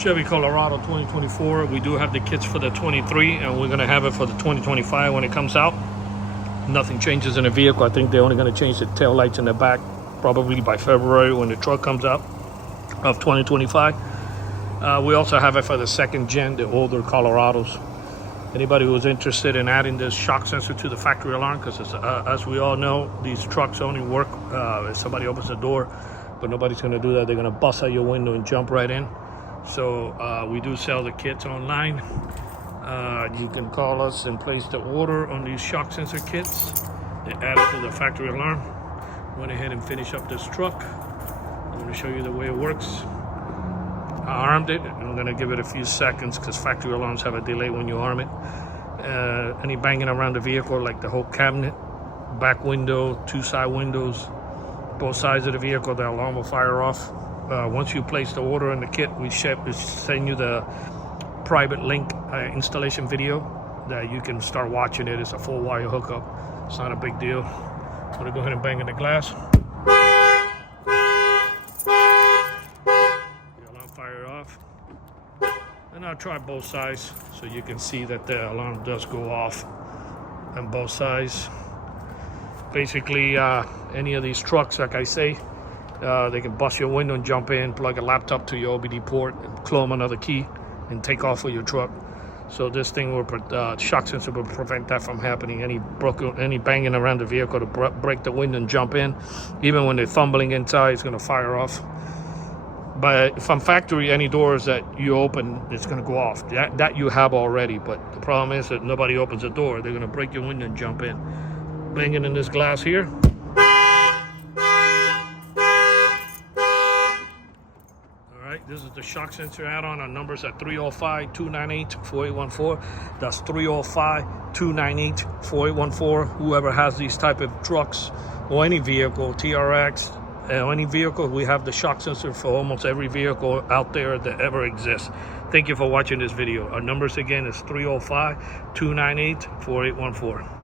Chevy Colorado 2024. We do have the kits for the 23, and we're going to have it for the 2025 when it comes out. Nothing changes in the vehicle. I think they're only going to change the tail lights in the back probably by February when the truck comes out of 2025. We also have it for the second gen, the older Colorados. Anybody who's interested in adding this shock sensor to the factory alarm, because as we all know, these trucks only work if somebody opens the door, but nobody's going to do that. They're going to bust out your window and jump right in. So we do sell the kits online. You can call us and place the order on these shock sensor kits. They add it to the factory alarm. Went ahead and finish up this truck. I'm going to show you the way it works. I armed it. I'm going to give it a few seconds because factory alarms have a delay when you arm it. Any banging around the vehicle, like the whole cabinet, back window, two side windows, both sides of the vehicle, the alarm will fire off. Once you place the order in the kit, we send you the private link installation video that you can start watching it. It's a full wire hookup. It's not a big deal. I'm going to go ahead and bang in the glass. Fire off, and I'll try both sides so you can see that the alarm does go off on both sides. Basically, any of these trucks, like I say, they can bust your window and jump in, plug a laptop to your OBD port, and clone another key, and take off with your truck. So this thing will, shock sensor will prevent that from happening. Any banging around the vehicle to break the window and jump in. Even when they're fumbling inside, it's going to fire off. But from factory, any doors that you open, it's going to go off. That you have already. But the problem is that nobody opens the door. They're going to break your window and jump in. Banging in this glass here. All right, this is the shock sensor add-on. Our numbers are 305-298-4814. That's 305-298-4814. Whoever has these type of trucks or any vehicle, TRX, any vehicle, we have the shock sensor for almost every vehicle out there that ever exists. Thank you for watching this video. Our numbers again is 305-298-4814.